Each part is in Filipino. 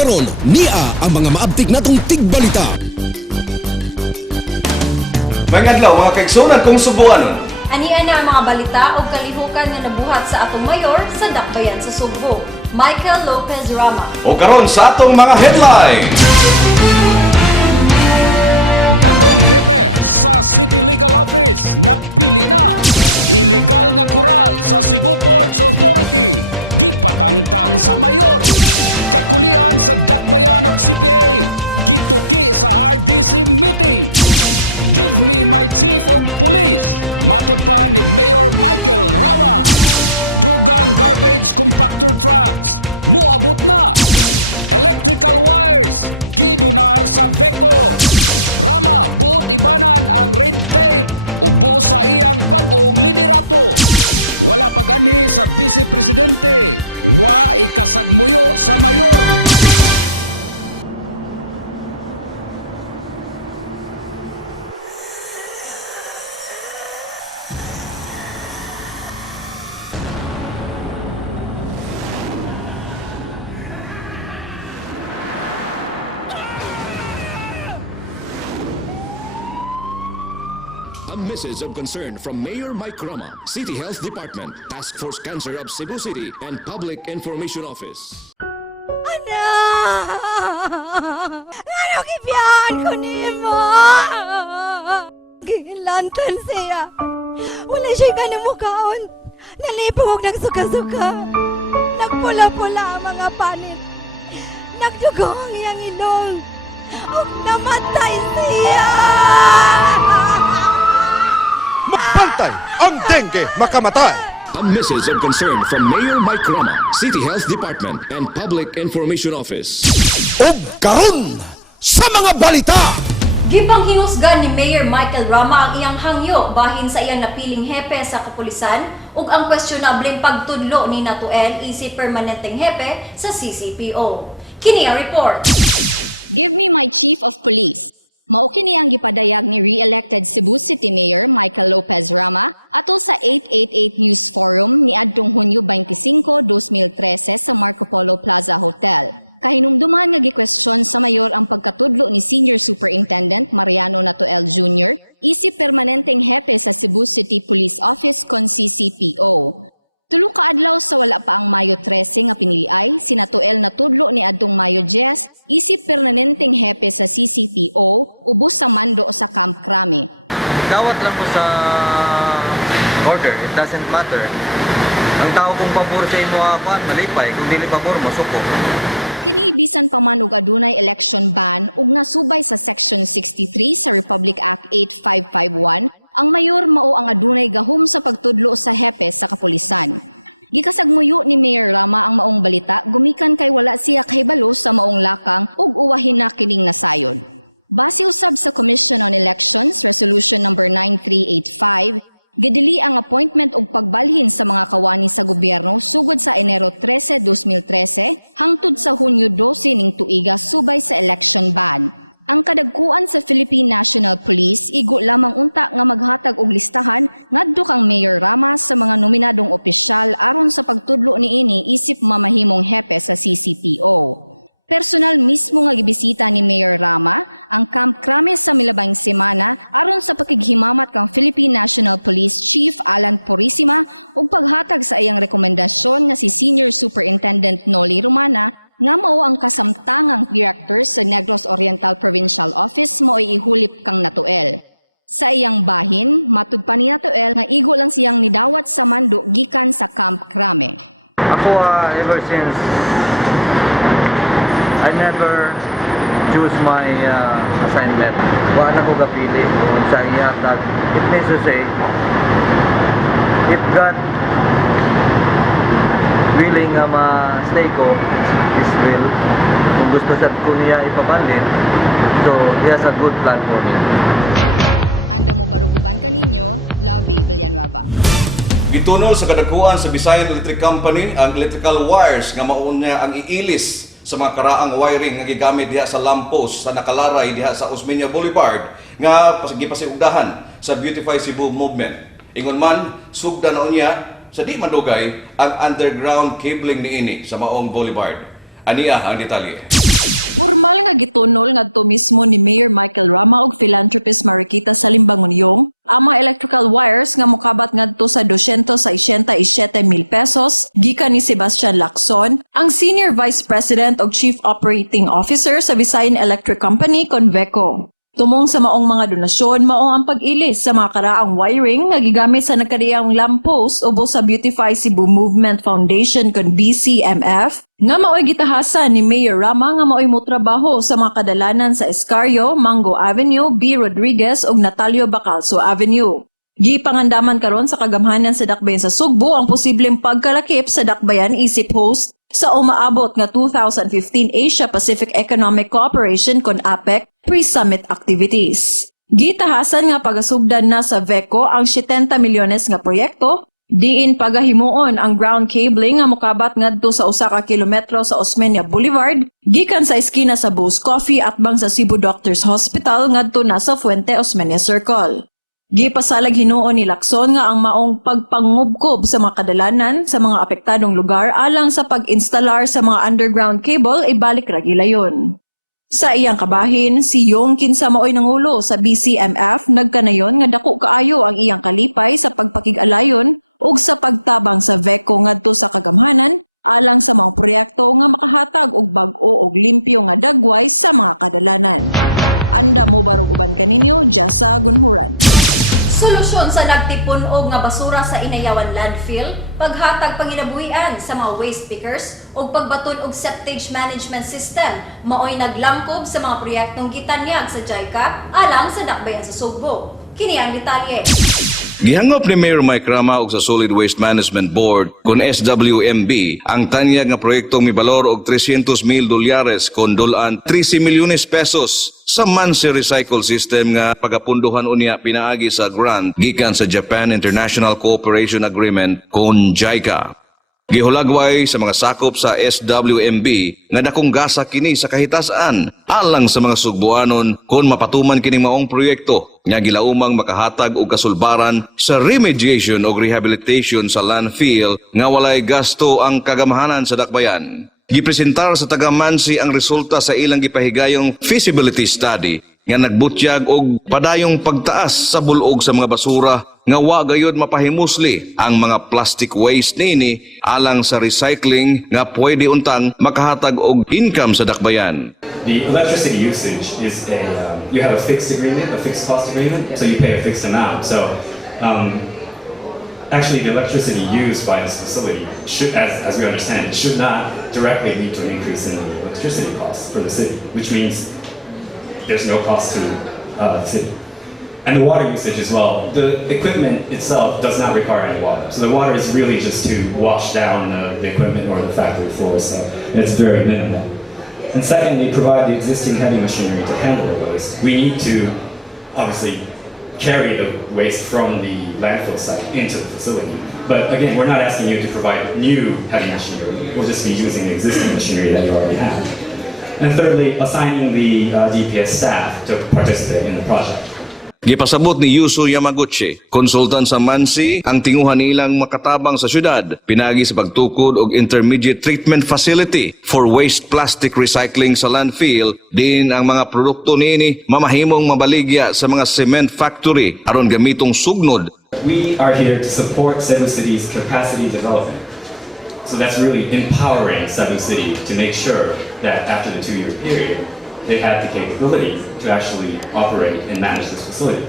karon nia ang mga maabtik natong tigbalita. May adlaw mga kaigsunan kung subuanon. Anian na ang mga balita o kalihukan nga nabuhat sa atong mayor sa Dakbayan sa Sugbo, Michael Lopez Rama. O karon sa atong mga headline. Bagong hepe sa City Legal Office napili na. Illegal nga kural sa Cebu Ports Authority gipatangtang sa mayor. Kakulian sa Dakbayan og CPA gituki sa RDC meeting. Give me my chief of police. Matud pa ni Mayor Michael Rama. Dugang garbage compactor trucks moabot na. Electrical wires gidunar sa VECO. Rama buot ibanan ang red tape ubo sa iyang bagong liderato. Wala pa gani sa Vice Presidente. Wa ikasagmuyo sa mayor. A message of concern from Mayor Mike Rama, City Health Department, Task Force Cancer of Cebu City, and Public Information Office. Anak! Ano kibiyahan ko ni mo? Gilantan siya. Wala siya ka ng mukhaon. Nalipog ng suka-suka. Nagpula-pula ang mga panit. Nagdugo ang iyang ilong. Ug namatay siya! Mapantay ang dengue makamatay. A message of concern from Mayor Mike Rama, City Health Department, and Public Information Office. O karon sa mga balita. Gipanghingusgan ni Mayor Michael Rama ang iyang hangyo bahin sa iyang napiling hepe sa kapulisan ug ang questionableng pagtudlo ni Natuel isip permanenteng hepe sa CCPO. Kini ang report. Give me my chief of police. Mao kini ang gipadayag ni re-elected Cebu City Mayor Michael Lopez Rama atol sa 888 News Forum ni adtong Hunyo 25, 2013 sa Marco Polo Plaza Hotel. Kahinumduman nga gikwestiyon sa mayor ang pagkatudlo ni Senior Superintendent Mariano Natuel Jr. isip permanenteng hepe sa Cebu City Police Office kon CCPO. Tulo ka adlaw sa wala pa ang Mayo 13 nga piniliay, si Natuel natudlo ni adtong Mayo 10 isip permanenteng hepe sa CCPO ubos sa mando sa Camp Crame. Dawat lang po sa order, it doesn't matter. Ang tao kung pabor sa imo akuan, malipay, kung dili pabor, masuko. Kini bisan pa man og adunay election ban ug nasubay sa Section 63 sa Republic Act 8551, ang mayor mao ang adunay gahom sa pagtudlo sa hepe sa kapulisan. Gikasagmuyo ni Mayor Rama ang maong balita gumikan kay wala siya kahibalo sa maong lakang ug uwahin na kining nasayod. Base usab sa Commission on Elections Resolution number 9385, gidili ang appointment ug pagbalhin sa mga kawani sa gobyerno sugod sa Enero 13, 2013 hangtod sa Hunyo 12 ning tuiga subay sa election ban. Ang kadagkuan sa Philippine National Police igo lamang unta nga maghatag og listahan ngadto kang Mayor Rama sa mga nominadong opisyal aron sa pagtudlo niini isip mamahimong hepe sa CCPO. Personal mismo nga gibisita ni Mayor Rama ang Camp Crame sa milabang semana aron sa pakighimamat kang Philippine National Police Chief Alan Purisima ug paghatag sa iyang rekomendasyon nga si Senior Superintendent Noli Romana nga mao ang kasamtangang director sa Negros Oriental Provincial Office mo ihulip kang Natuel. Sa iyang bahin, matud pa ni Natuel nga igo lang siyang nidawat sa mando gikan sa Camp Crame. Ako, ever since, I never choose my assignment. Wa na ko kapili kung sa ihatag. It means to say, if God willing nga ma-stay ko, His will, kung gusto sad ko niya ipapalit, so He has a good plan for me. Anda mo baruguban kaninyo, Lobby Villanueva. Gitunol sa kadakuan sa Visayan Electric Company ang electrical wires nga mao niya ang iilis sa mga karaang wiring nga gigamit diha sa lamppost sa nakalaray diha sa Osmeña Boulevard nga gipasiugdahan sa Beautify Cebu movement. Ingon man sugda na unya sa di madugay ang underground cabling niini sa maong boulevard. Aniya ang detalye. Formal nga gitunol ngadto mismo ni Mayor Michael Rama ug philanthropist Mariquita Salimbangunyong ang mga electrical wires nga mokabat ngadto sa 267,000 pesos gikan ni Sebastian Lacson, ang Senior Vice President ug Chief Operating Officer sa Visayan Electric Company, Conveco. Tumong sa maong mga donasyon, mao ang pag-ilis sa mga karaang wiring nga gigamit sa nagkadiyang lamppost ubos sa Beautify Cebu Movement Foundation kon BCMF, nga mao'y gitahasan ni Mayor Rama nga mao'y motrabaho sa mga kadalanan sa Escario, Mango Avenue, B. Rodriguez ug Natalio Bacalso Avenue. Gipangandaman karon sa kagamhanan sa dakbayan sa Sugbo ang posibleng pagkalakip sa dakbayan isip host sa umaabot nga 2015 Asia-Pacific Economic Cooperation kon APEC pre-summit activities. Gitahasan nga pagasugdan na sa VECO ang 70 milyones nga proyekto, diin pagahimuon ang ground cabling nga mokabat ngadto sa 1 ka kilometro sa Osmeña Boulevard, gikan sa eskina sa Bose Coffee atbang sa Cebu Doctors Hospital ngadto na sa Fuente Osmeña Circle. Gipasalag hinuon ni Lacson nga ang maong pagpangubkob sa mga kadalanan sa mga apektadong lugar alang sa pag-instalar sa mga underground cable ibalik ra gilayon. Sa iyang kabahin, si Yong kinsa maoy nangulo sa BCMF nagkanayon nga dako kaayo ang iyang kalipay sa pagpakig-alayon ug sa pagtabang sa VECO ngadto sa kagamhanan alang sa mga proyekto nga makahatag og bag-o ug limpyo nga dagway sa mga kadalanan. Anda mo barog uban kaninyo, Jessa Gunhuran. Solusyon sa nagtipon og nga basura sa Inayawan Landfill, paghatag panginabuhian sa mga waste pickers ug pagbaton og septage management system maoy naglangkob sa mga proyektong gitanyag sa JICA alang sa dakbayan sa Sugbo. Kini ang detalye. Gihangop ni Mayor Mike Rama og sa Solid Waste Management Board kon SWMB ang tanyag nga proyektong mibalor og $300,000 kon dulan 13 milyones pesos sa Mansi Recycle System nga pagapunduhan unya pinaagi sa grant gikan sa Japan International Cooperation Agreement kon JICA. Gihulagway sa mga sakop sa SWMB nga dakong gasa kini sa kahitasan alang sa mga Sugboanon kon mapatuman kini maong proyekto nga gilaumang makahatag og kasulbaran sa remediation o rehabilitation sa landfill nga walay gasto ang kagamhanan sa dakbayan. Gipresentar sa taga Mansi ang resulta sa ilang gipahigayong feasibility study nga nagbutyag og padayong pagtaas sa bulog sa mga basura nga wa gayud mapahimusli ang mga plastic waste nini alang sa recycling nga pwede untang makahatag og income sa dakbayan. The electricity usage is you have a fixed agreement, a fixed cost agreement, so you pay a fixed amount. So actually the electricity used by this facility should, as we understand it, should not directly lead to an increase in the electricity costs for the city, which means there's no cost to the city. And the water usage as well, the equipment itself does not require any water. So the water is really just to wash down the equipment or the factory floors, so it's very minimal. And secondly, provide the existing heavy machinery to handle the waste. We need to obviously carry the waste from the landfill site into the facility. But again, we're not asking you to provide new heavy machinery. We'll just be using the existing machinery that you already have. And thirdly, assigning the DPS staff to participate in the project. Gipasabot ni Yuso Yamaguchi, konsultan sa Mansi, ang tinguhan nilang makatabang sa syudad, pinagi sa pagtukod og intermediate treatment facility for waste plastic recycling sa landfill, din ang mga produkto nini mamahimong mabaligya sa mga cement factory aron gamitong sugnod. We are here to support Cebu City's capacity development. So that's really empowering Cebu City to make sure that after the 2-year period, they have the capability to actually operate and manage this facility.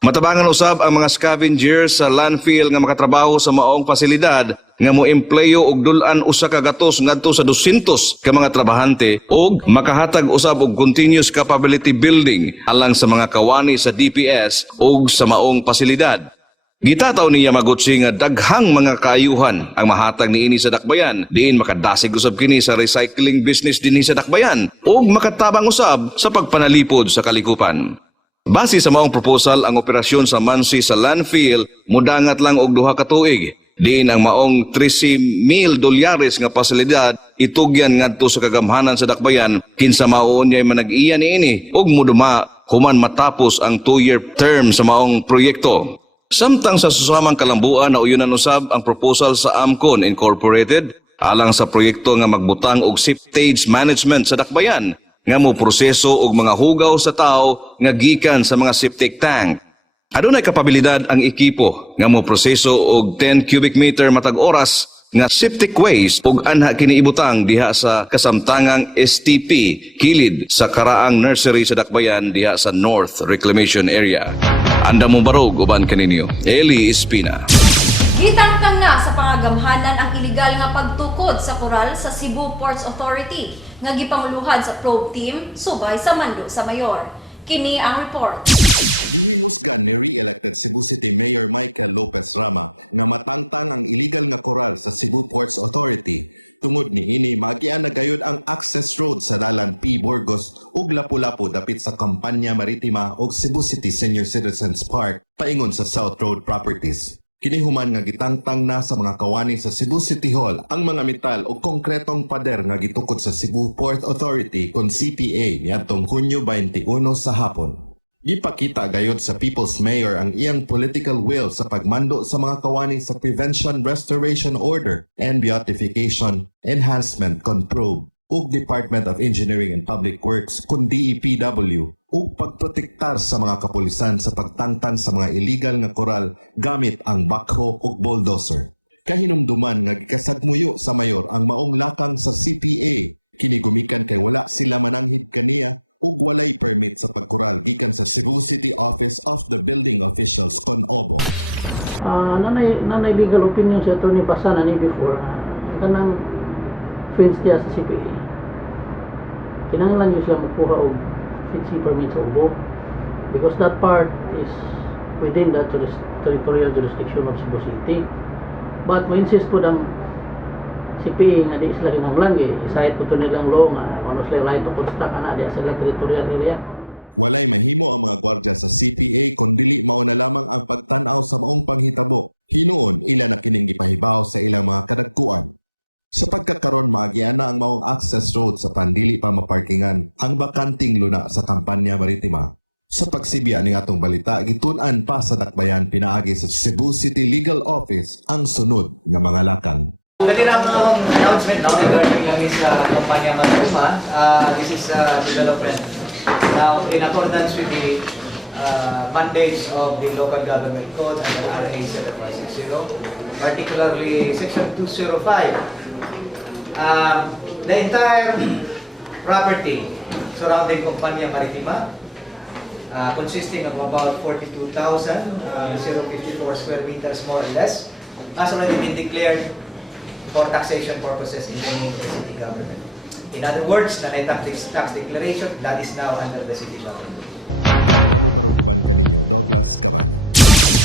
Matabangan usab ang mga scavengers sa landfill nga makatrabaho sa maong pasilidad nga moempleyo og dulan usa ka gatos ngadto sa 200 ka mga trabahante og makahatag usab og continuous capability building alang sa mga kawani sa DPS og sa maong pasilidad. Gitataw ni Yamaguchi nga daghang mga kaayuhan ang mahatag niini sa dakbayan, diin makadasig usab kini sa recycling business dinhi sa dakbayan ug makatabang usab sa pagpanalipod sa kalikupan. Base sa maong proposal, ang operasyon sa Mansi sa landfill mudangat lang og 2 ka tuig. Diin ang maong $13,000 nga pasilidad itugyan ngadto sa kagamhanan sa dakbayan kinsa mao unyay manag-iya niini ug muduma human matapos ang 2-year term sa maong proyekto. Samtang sa susamang kalambuan na uyunan usab ang proposal sa Amcon Incorporated alang sa proyekto nga magbutang og septage management sa dakbayan nga mo proseso og mga hugaw sa tao nga gikan sa mga septic tank. Adunay kapabilidad ang ekipo nga mo proseso og 10 cubic meter matag oras nga septic waste ug anha kini ibutang diha sa kasamtangang STP kilid sa karaang nursery sa Dakbayan diha sa North Reclamation Area. Anda mo barog uban kaninyo. Eli Espina. Gitangtang na sa pangagamhanan ang iligal nga pagtukod sa koral sa Cebu Ports Authority nga gipanguluhan sa probe team subay sa mando sa mayor. Kini ang report. Gihimusgan ni re-elected Cebu City Mayor Michael Lopez Rama nga matangtang ang illegal nga koral sa Cebu Ports Authority. Tungod ni ini magian na gayud ang access road sa dalan P. Burgos ug Lapu-Lapu dapit sa Kampanya Maritima ug Cebu City Senior Citizens Park paingon sa South Road Properties. Kinihuman nga gitangtang na sa mga kawani sa Cebu City Hall ang mga metal o konkretong pader nga gitukod sa Cebu Port Authority kon CPA niadtong Hunyo 21 sa hapon. Gipakita gayud sa People's Mayor ang iyang political will sa pagmando sa mga kawani sa Prevention Restoration Order and Beautification Enhancement kon probe ug Department of Engineering and Public Works kun DEPW ug pagprotektar sa mga kapulisan sa pagtangtang sa mga illegal nga koral gamit ang backhoe ug bulldozer. Kahinumduman nga gikasagmuyo sa mayor ang maong lakang sa CPA kini gumikan kay wala sila mananghid kaniya ug walay permit sa pagkural gikan sa Cebu City Office of the Building Officials kon OBO. Nanay legal opinion sa Attorney Pasana ni before kanang fence diya sa CPA. Kinahanglan yun sila magkuha og fencing permit sa UBO because that part is within the territorial jurisdiction of Cebu City. But mo insist po ang CPA nga di sila kinahanglan isahit po ito nilang law nga ano sila right to construct ana di sila territorial area. Walay mahimo ang mga gwardya sa CPA kung dili mao na lamang ang pagtan-aw sa maong panghitabo. Hinuon ila na kining gipahibaw sa ilang mga kadagkuan. Sa pagkakaroon maagian na ang maong access road sa pandili pa maparkingan ang bakanting luna sa Kampanya Maritima. Sa pagsibya ning atong balita, gitun-an pa sa Dakbayan pinaagi sa Cebu City Legal Office ang sunod nga mga lakang. Dali na ang announcement now regarding lang sa Kampanya Maritima. This is development. Now, in accordance with the mandates of the local government code under RA 7560, particularly section 205, the entire property surrounding Kampanya Maritima, consisting of about 42,054 square meters more or less, has already been declared for taxation purposes in the name of the city government. In other words, the tax declaration that is now under the city government. Anda mo barukuban kaninyo, Douglas Cabanya.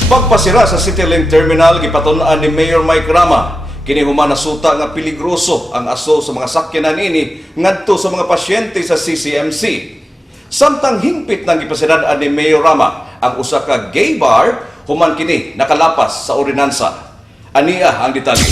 Pagpasira sa CityLink Terminal gipatun-an ni Mayor Mike Rama. Kini human nasuta nga peligroso ang aso sa mga sakyanan ini ngadto sa mga pasyente sa CCMC. Samtang hingpit nang gipasidad-an ni Mayor Rama ang usa ka gay bar human kini nakalapas sa ordinansa. Aniya ang detalye.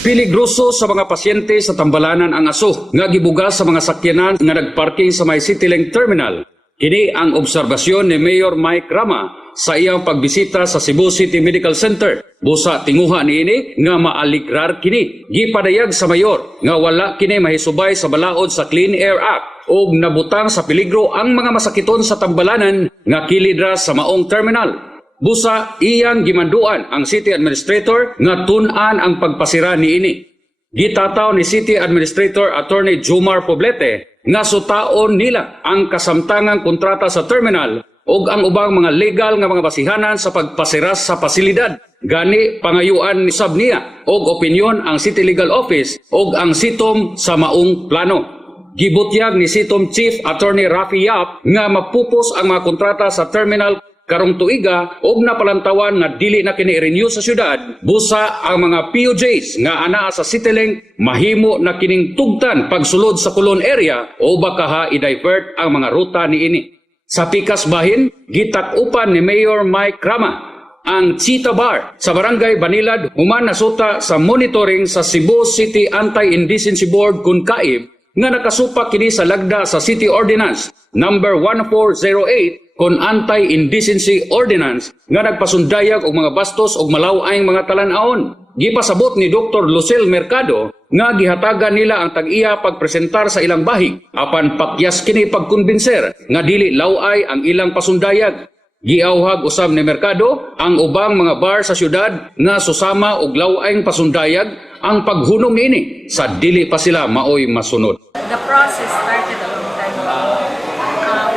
Peligroso sa mga pasyente sa Tambalanan ang aso nga gibugas sa mga sakyanan nga nagparking sa may CityLink Terminal. Kini ang obserbasyon ni Mayor Mike Rama sa iyang pagbisita sa Cebu City Medical Center. Busa tinguha niini nga maaligrar kini. Gipadayag sa mayor nga wala kini mahisubay sa balaod sa Clean Air Act ug nabutang sa peligro ang mga masakiton sa Tambalanan nga kilidra sa maong terminal. Busa iyang gimanduan ang City Administrator nga tun-an ang pagpasira niini. Gitataw ni City Administrator Attorney Jomar Poblete nga sutaon nila ang kasamtangang kontrata sa terminal ug ang ubang mga legal nga mga basihanan sa pagpasira sa pasilidad. Gani pangayuan ni sab niya og opinyon ang City Legal Office ug ang sitom sa maong plano. Gibutyag ni sitom Chief Attorney Rafi Yap nga mapupos ang mga kontrata sa terminal karong tuiga og napalantawan nga dili na kini renew sa syudad. Busa ang mga POJs nga anaa sa CityLink mahimo na kining tugtan pagsulod sa Colon area o baka ha i-divert ang mga ruta niini. Sa Pikas Bahin, gitak-upan ni Mayor Mike Rama ang Cheetah Bar sa Barangay Banilad human nasuta sa monitoring sa Cebu City Anti-Indecency Board kun kaib nga nakasupak kini sa lagda sa City Ordinance number 1408 kon Anti-Indecency Ordinance nga nagpasundayag og mga bastos og malaw-ayng mga talan-aon. Gipasabot ni Dr. Lucel Mercado nga gihatagan nila ang tag-iya pagpresentar sa ilang bahi apan pakyas kini pagkumbinser nga dili laway ang ilang pasundayag. Giawhag usab ni Mercado ang ubang mga bar sa syudad nga susama og lawayng pasundayag ang paghunong niini sa dili pa sila maoy masunod. The process started a long time ago.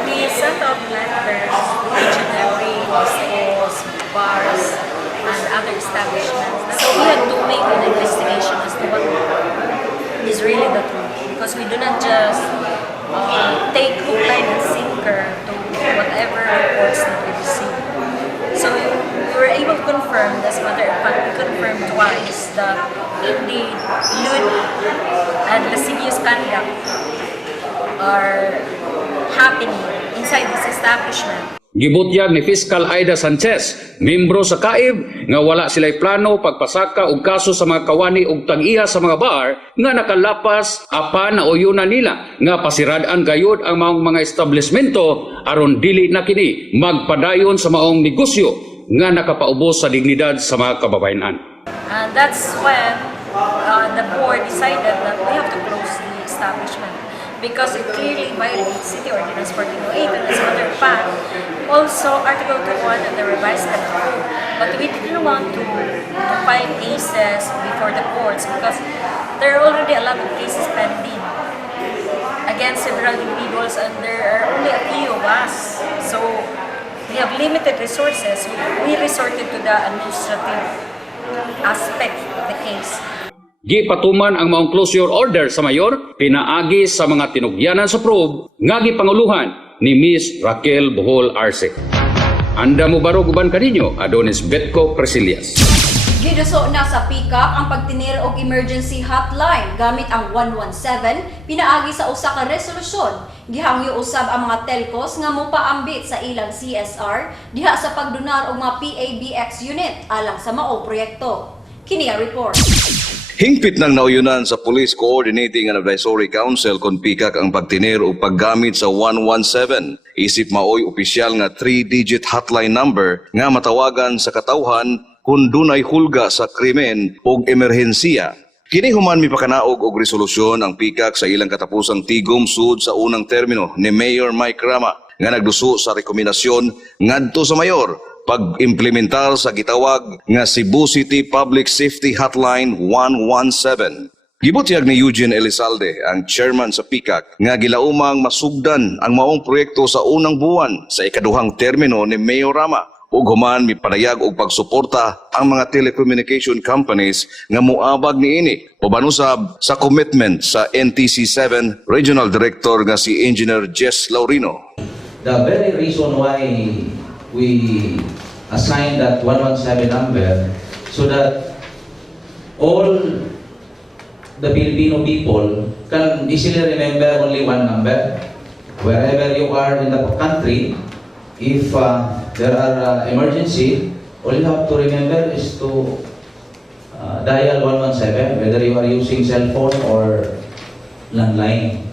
We sent out letters to each and every schools, bars, and other establishments. So we had to make an investigation as to what is really the truth. Because we do not just take hook, line, and sinker to whatever reports that we receive. So we were able to confirm, as a matter of fact, we confirmed twice that indeed lewd and lascivious conduct are happening inside this establishment. Gibutyag ni Fiscal Aida Sanchez, membro sa CAIB, nga wala sila'y plano pagpasaka og kaso sa mga kawani og tag-iya sa mga bar nga nakalapas apan nauyunan nila nga pasirad-an gayud ang mga establishmento aron dili na kini magpadayon sa maong negosyo nga nakapaubos sa dignidad sa mga kababayenan. And that's when the board decided that we have to close the establishment because it clearly violates City Ordinance 1408, and as a matter of fact, also Article 21 of the revised penal code. But we didn't want to file cases before the courts because there are already a lot of cases pending against several individuals, and there are only a few of us. So we have limited resources. We resorted to the administrative aspect of the case. Gipatuman ang maong closure order sa mayor, pinaagi sa mga tinugyanan sa probe, nga gipanguluhan ni Miss Raquel Bohol Arce. Anda mo baro guban kaninyo, Adonis Betco Presilias. Giduso na sa PICAC ang pagtinir og emergency hotline gamit ang 117 pinaagi sa usa ka resolusyon. Gihangyo usab ang mga telcos nga mopaambit sa ilang CSR diha sa pagdonar og mga PABX unit alang sa mao proyekto. Kini ang report. Hingpit ng nauyunan sa Police Coordinating and Advisory Council kung PICAC ang pagtinir o paggamit sa 117. Isip maoy opisyal nga 3-digit hotline number nga matawagan sa katawhan kung dunay hulga sa krimen o emerhensiya. Kini human mipakanaog og resolusyon ang PICAC sa ilang katapusang tigom sud sa unang termino ni Mayor Mike Rama nga nagduso sa rekomendasyon ngadto sa mayor pag-implementar sa gitawag nga Cebu City Public Safety Hotline 117. Gibutyag ni Eugene Elizalde, ang chairman sa PICAC, nga gilaumang masugdan ang maong proyekto sa unang buwan sa ikaduhang termino ni Mayor Rama. Ug human mipadayag og pagsuporta ang mga telecommunication companies nga muabag niini pabanusab sa commitment sa NTC7 Regional Director nga si Engineer Jess Laurino. The very reason why we assign that 117 number so that all the Filipino people can easily remember only one number. Wherever you are in the country, if there are emergency, all you have to remember is to dial 117, whether you are using cell phone or landline.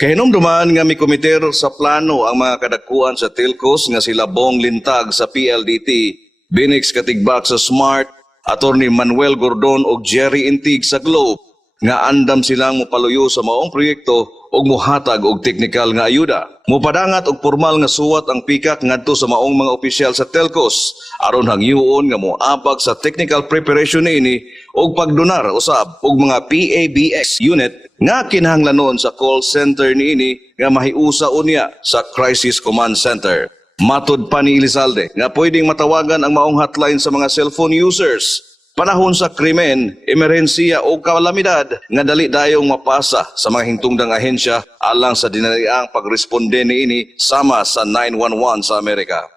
Kahinumduman nga mikomiter sa plano ang mga kadakuan sa telcos nga sila Bong Lintag sa PLDT, Binix Katigbak sa Smart, Attorney Manuel Gordon o Jerry Intig sa Globe, nga andam silang mopaluyo sa maong proyekto o muhatag og teknikal nga ayuda. Mupadangat og formal nga suwat ang PICAC ngadto sa maong mga opisyal sa telcos aron hangyoon nga moabag sa technical preparation niini og pagdonar usab og mga PABX unit nga kinahanglanon sa call center niini nga mahiusa unya sa Crisis Command Center. Matud pa ni Elizalde nga pwedeng matawagan ang maong hotline sa mga cellphone users panahon sa krimen, emerhensiya o kalamidad nga dali dayong mapasa sa mga hintungdang ahensya alang sa dinaliang pagresponde niini sama sa 911 sa Amerika.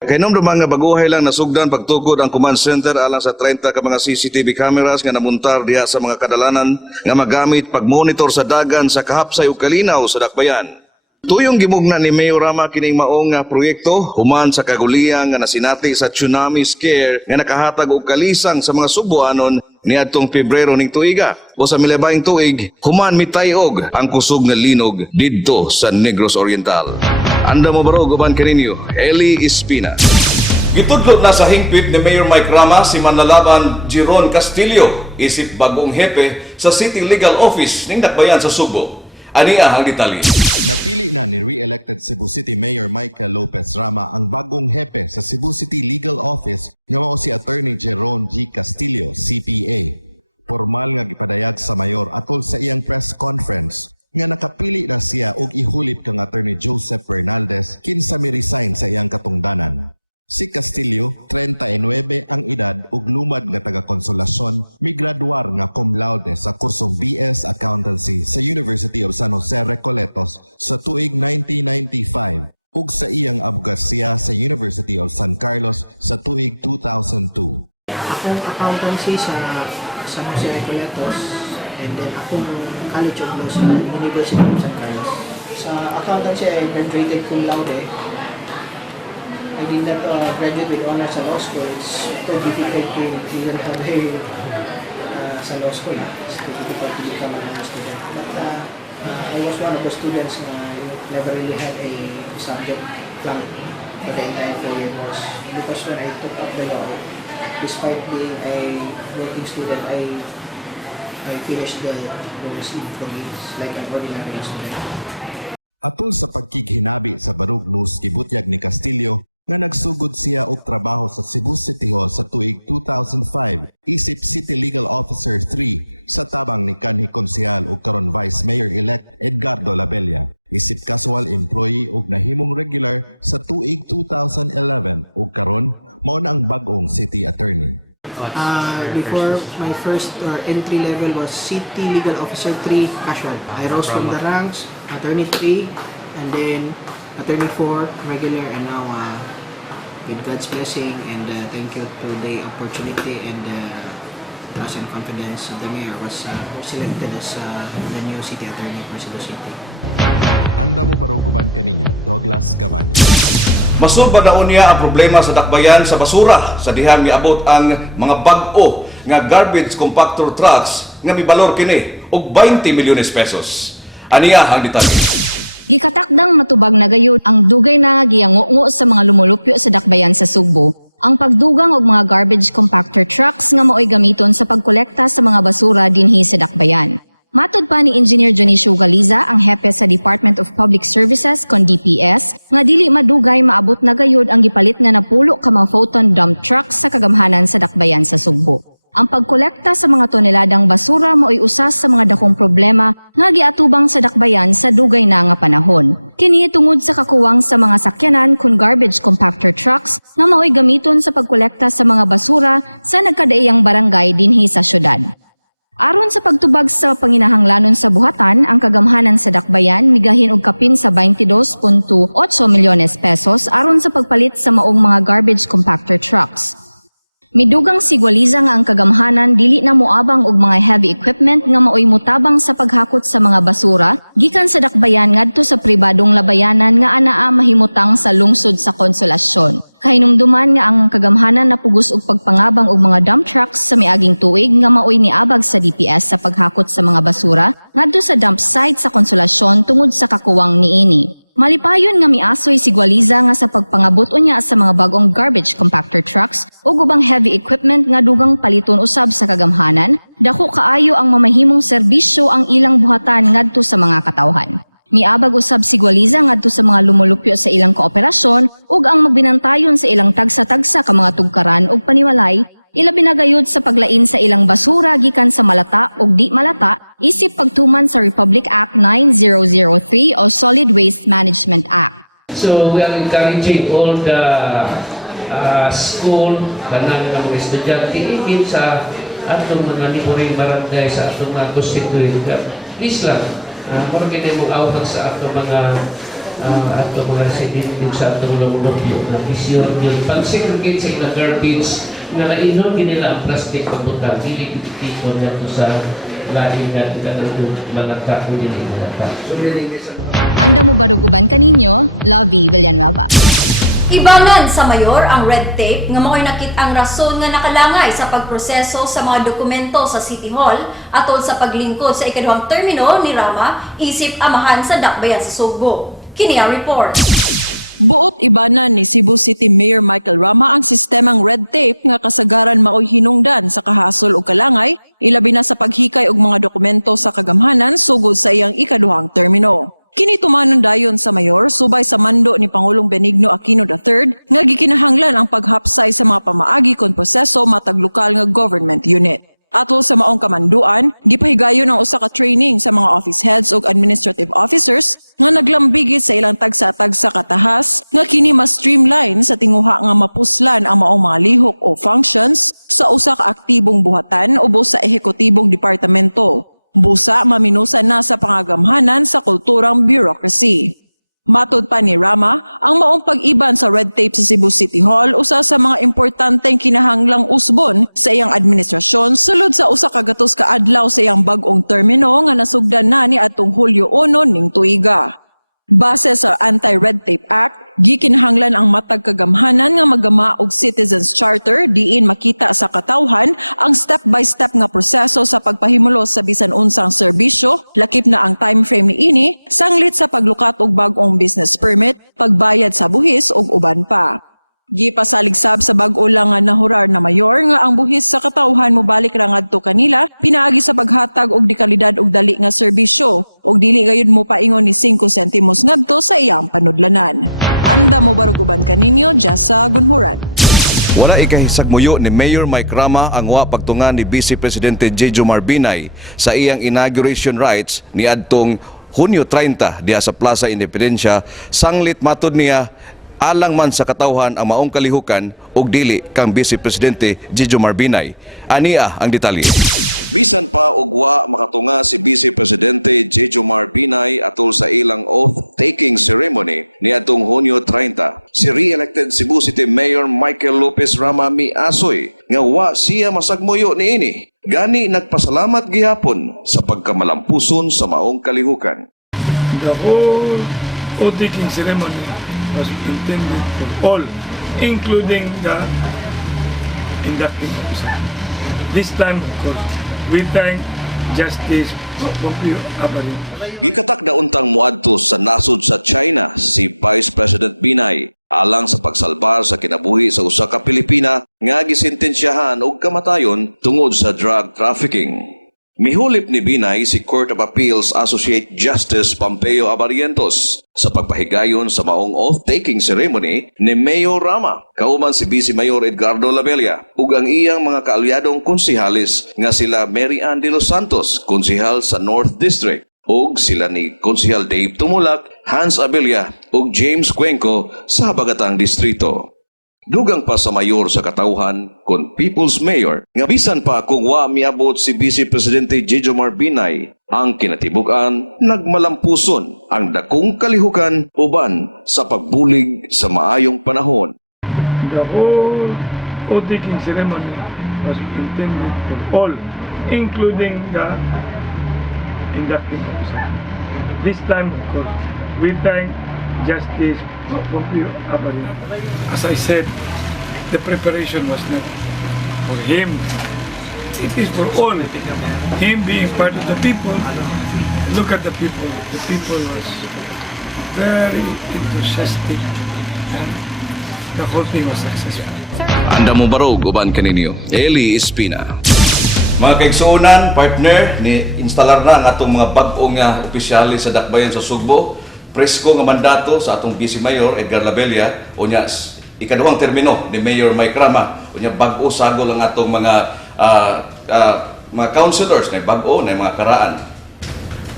Kahinumduman nga baguhay lang nasugdan pagtukod ang command center alang sa 30 ka mga CCTV cameras nga namuntar diha sa mga kadalanan nga magamit pagmonitor sa dagan sa kahapsay ug kalinaw sa dakbayan. Tuyong gimugna ni Mayor Rama kining maong nga proyekto human sa kaguliyang nga nasinati sa tsunami scare nga nakahatag og kalisang sa mga Subuanon niadtong Pebrero ning tuiga o sa milabayng tuig human mitayog ang kusog nga linog didto sa Negros Oriental. Anda mo baro guban kaninyo, Eli Espina. Gitudlo na sa hingpit ni Mayor Mike Rama si Manlalaban Jeron Castillo, isip bagong hepe sa City Legal Office ning Dakbayan sa Subo. Ania ang detalye. Napili na ni re-elected Cebu City Mayor Michael Lopez Rama ang bagong hepe sa Cebu City Legal Office nga mao si Attorney Jeron G. Castillo, CPA. Formal nga gipadayag sa mayor atol sa iyang press conference nga nakapili na siya og ihulip kang Attorney Joseph Bernaldez kinsa mi-resign sa iyang katungdanan. Si Castillo, 39 ang edad ug lumad nga taga-Konsolasyon, migraduar nga cum laude sa kursong BS Accountancy sa University of San Jose Recoletos sa tuig 1995 ug sa iyang abogasiya sa University of San Carlos sa tuig 2002. Akong accountancy sa San Jose Recoletos and then akong College of Law sa University of San Carlos. Sa accountancy, I graduated cum laude. I did not graduate with honors sa law school. It's so difficult to even have sa law school. It's too difficult to become a law student. But I was one of the students na never really had a subject plan for the entire 4 year course. Because when I took up the law, despite being a working student, I finished the course in 4 years like an ordinary student. Atol sa pagkighinabi sa Barug News, gibutyag ni Castillo nga nagsugod siya og trabaho sa Cebu City Hall sa tuig 2005 isip City Legal Officer 3 sa tabang ni kanhi konsehal ug karon Vice Mayor-elect Edgardo Labella. Isip casual employee ug nahimong regular sa tuig 2011 ug karon mao na ang bag-ong city attorney. Before my first entry level was City Legal Officer 3 casual. I rose from the ranks, Attorney 3, and then Attorney 4 regular, and now with God's blessing and thank you to the opportunity and trust and confidence of the mayor was selected as the new city attorney for Cebu City. Anda mo barog uban kaninyo, Douglas Cabaño. Masulbad na unya ang problema sa Dakbayan sa basura sa dihan miabot ang mga bag-o nga garbage compactor trucks nga mibalor kini og 20 milyones pesos. Ania ang detalye. Gikatakdang matubag na gayud ang dugay na giyango sa mga lumulupyo sa Dakbayan sa Sugbo. Ang pagdugang og mga garbage compactor trucks nga maoy gamiton sa pagkolekta sa mga basura dinhi sa Dakbayan. Matod pa ni Engineer Dionisio Galiza, ang hepe sa Department of Public Services kon DPS, nga dili madugay maabot na gayud ang gipalit nga napulo ka mga photon dump trucks sa kagamhanan sa Dakbayan sa Sugbo. Ang pagkolekta sa mga toneladang basura mao'y usas sa mga dakong problema nga giatubang sa Dakbayan sa dugay na nga panahon. Kini tungod sa kakuwang sa mga sakyanan kun garbage compactor trucks nga mao'y gamiton sa pagkolekta sa mga basura sa nagkadaiyang barangay dinhi sa syudad. Aron sa pagtubag sa panginahanglanon sa buhatan, ang kagamhanan sa Dakbayan migahin og kapin sa 22.8 milyones pesos aron sa pagpalit sa maong mga garbage compactor trucks. Midugang sigwaliza nga ang kagamhanan dili na moabang og mga heavy equipment nga maoy mutabang sa paghakot sa mga basura gikan sa Dakbayan ngadto sa pribadong labayanan nga anaa mahimutang sa lungsod sa Konsolasyon. Kahinumduman nga ang kagamhanan napugos og pagpangabang og mga dump trucks sa miaging tuig nga maoy niabag sa DPS sa paghakot sa mga basura ngadto sa dump site sa Konsolasyon tungod sa kakuwang niini. Malipayon nga miasoy si Gualiza nga sa pagpangabot unya sa mga bagong garbage compactor trucks ug ubang heavy equipment nga dugang paliton usab sa kagamhanan, dako kaayo ang mamahimong serbisyo ang ilang buhatan ngadto sa mga katawhan. Miabag usab si Gualiza ngadto sa mga lumulupyo sa ilang kooperasyon ug ang magbinantayon sa ilang tagsa-tagsa ka mga tugkaran ug paniwalay, ilabi na gayud sa paglain sa ilang basura gikan sa malata ug di malata isip pagtuman sa Republic Act 9003 o Solid Waste Management Act. So we are encouraging all the school, kanang mga estudyante, even sa atong mga lipuring barangay, sa atong mga constituent. Please lang, mara kini mong awag sa atong mga resident sa atong lumulupyo na isyo yun. Pag-segregate sa ilang garbage nga nainon nila ang plastic pagbuta, dili kitiko na ito sa laing na kanang mga kako din ang mga tako. Anda mo barug uban kaninyo, Lovey Villanueva. Ibangan sa mayor ang red tape nga mao'y nakit ang rason nga nakalangay sa pagproseso sa mga dokumento sa City Hall atol sa paglingkod sa ikaduhang termino ni Rama isip amahan sa Dakbayan sa Sugbo. Kini ang report. Buot ibanan ni Cebu City Mayor Michael Rama ang sistemang red tape nga kasagaran maoy hinungdan sa kahasol o kalangay, ilabi na sa paghikay og mga dokumento sa kagamhanan sugod sa iyang ikaduhang termino. Kini tumanon dayon sa mayor subay sa mando ni Pangulong Benigno Aquino III nga gikinahanglan ang paghapsay sa mga pamaagi kon proseso matag lokal nga government unit. Atol sa maong kamanduan, gipahigayon ang usa ka training sa mga office heads ug administrative officers nga naglambigit sa ilang tagsa-tagsa katahas nga kini mas streamline sa tinguha nga mapuslan ang maong mga lihok o functions sa usa ka aktibong buhatan ubos sa ehekutibong departamento. Busa maminusan na sa pangagamhanan sa kulturang bureaucracy. Matod pa ni Rama, ang maong pag-iban sa red tape sa Cebu City Hall usa sa mga importanteng kinahanglang usbon sa iyang administrasyon sulod sa usa ka gatos ka adlaw sa iyang bag-ong termino nga nasugdan na ni atong Hulyo 1 ning tuiga. Base sa Anti-Red Tape Act, gikinahanglan ang matag kagamhanan nga magama og Citizens Charter diin makita sa katawhan ang step-by-step nga proseso sa pagpahimulos sa bisan unsang serbisyo, lakip na ang time frame niini, sanglit sa paglukat og bag-ong business permit, pagbayad sa buhis ug uban pa. Gipasaligsab sa bag-o lang nga nahurar na mayor nga ang buhis sa katawhan mobalik ra ngadto kanila pinaagi sa paghatag og dekalidad og dali nga serbisyo og dili gayud mo paingon ni 5 sentimos ngadto sa iyang panudlanan. Anda mo barog uban kaninyo sa Gunhuran. Wala ikahisagmuyo ni Mayor Mike Rama ang wa pagtungan ni Vice Presidente Jejo Marbinay sa iyang inauguration rites ni adtong Hunyo 30 diha sa Plaza Independencia sanglit matud niya alang man sa katawhan ang maong kalihukan ug dili kang Vice Presidente Jejo Marbinay. Ania ang detalye. Bisan pa og wa makatunga si Vice Presidente Jejo Marbinay atol sa ilang oath-taking ceremony niadtong Hunyo 30. Si re-elected Cebu City Mayor Michael Lopez Rama miasoy nga wa siya masagmuyo niini. Gani nagpasalamat gihapon sa pagkamalampuson sa maong kalihukan. The whole oath-taking ceremony was intended for all, including the inducting officer. This time, of course, we thank Justice Pompeo Abarin. Gikatak na untang muadto sa nasod sa China si Vice President Binay alang sa pagsalbar sa kinabuhi sa usa ka Pilipina nga gisentensyahan og kamatayon tungod sa drug trafficking. Mihulip ni Binay si Court of Appeals Associate Justice Pompeo Abarientos sa pagpahigayon sa maong oath-taking ceremony ni Mayor Rama, kauman si Vice Mayor Edgardo Labella ug ang iyang mga kaalyadong konsehalis nga sila Mary Ann de los Santos, konsehal sa North District, ug sila ni Konsehal Dave Tumulak, Hans Abella ug James Cuenco sa Bagatang Distrito. Dugang pa sa mayor sa katawhan kon People's Mayor nga bisan pa kung wa miabot si Vice Presidente Jejo Marbinay ang kinatibukan nagmalampuson ang dakong kalihukan uban sa pagbulig sa maayong panahon. The whole oath-taking ceremony was intended for all, including the inducting officer. This time, of course, we thank Justice Pompeo Abarin. As I said, the preparation was not for him. It is for all. Him being part of the people. Look at the people. The people was very enthusiastic and the whole thing was successful. Anda mo barog uban kaninyo. Eli Espina. Mga kaigsuonan, partner, ni instalar na ang atong mga bag-ong opisyalis sa dakbayan sa Sugbo. Presko nga mandato sa atong Vice Mayor Edgar Labella unya ikaduhang termino ni Mayor Mike Rama unya bag-o sagol ang atong mga councilors na bag-o na mga karaan.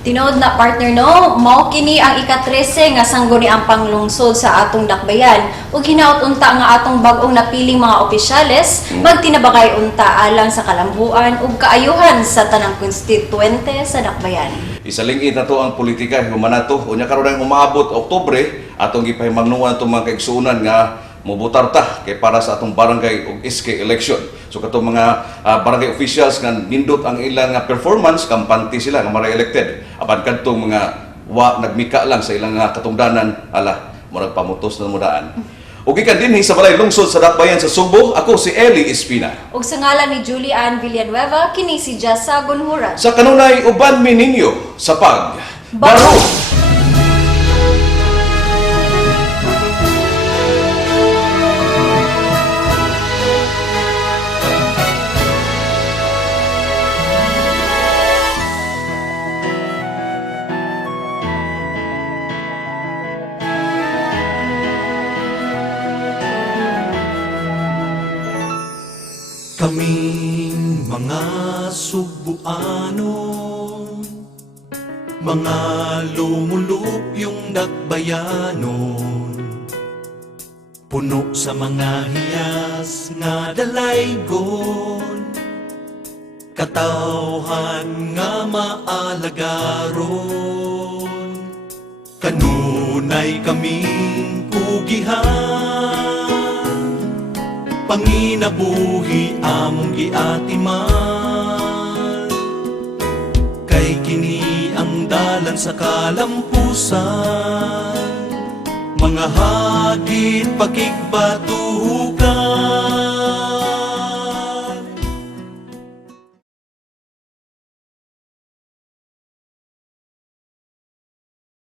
Tinood na partner no, mao kini ang ika-13 nga sangguni ang panglungsod sa atong dakbayan ug hinaut unta nga atong bag-ong napiling mga opisyales magtinabakay unta alang sa kalambuan ug kaayuhan sa tanang konstituente sa dakbayan. Isalingit na to ang politika humanato unya karon ang umaabot Oktubre atong gipahimangnuan itong mga kaigsuonan nga mubutar ta kay para sa atong barangay ug SK election. So katong mga barangay officials nga nindot ang ilang performance kampante sila nga ma-elected. Apan kadtong mga wa nagmika lang sa ilang katungdanan ala mo nagpamutos na mudaan. Ug ikan dinhi sa balay lungsod sa dakbayan sa Sugbo, ako si Eli Espina. Ug sa ngalan ni Julie Ann Villanueva, kini si Jessa Gunhuran. Sa kanunay uban mi ninyo sa pag Baro! Kaming mga Subuano, mga lumulupyong dakbayano, puno sa mga hiyas nga dalaygon, katawhan nga maalagaron. Kanunay kaming kugihan, panginabuhi among giatiman. Kay kini ang dalan sa kalampusan, mga hagit pakigbatuhan.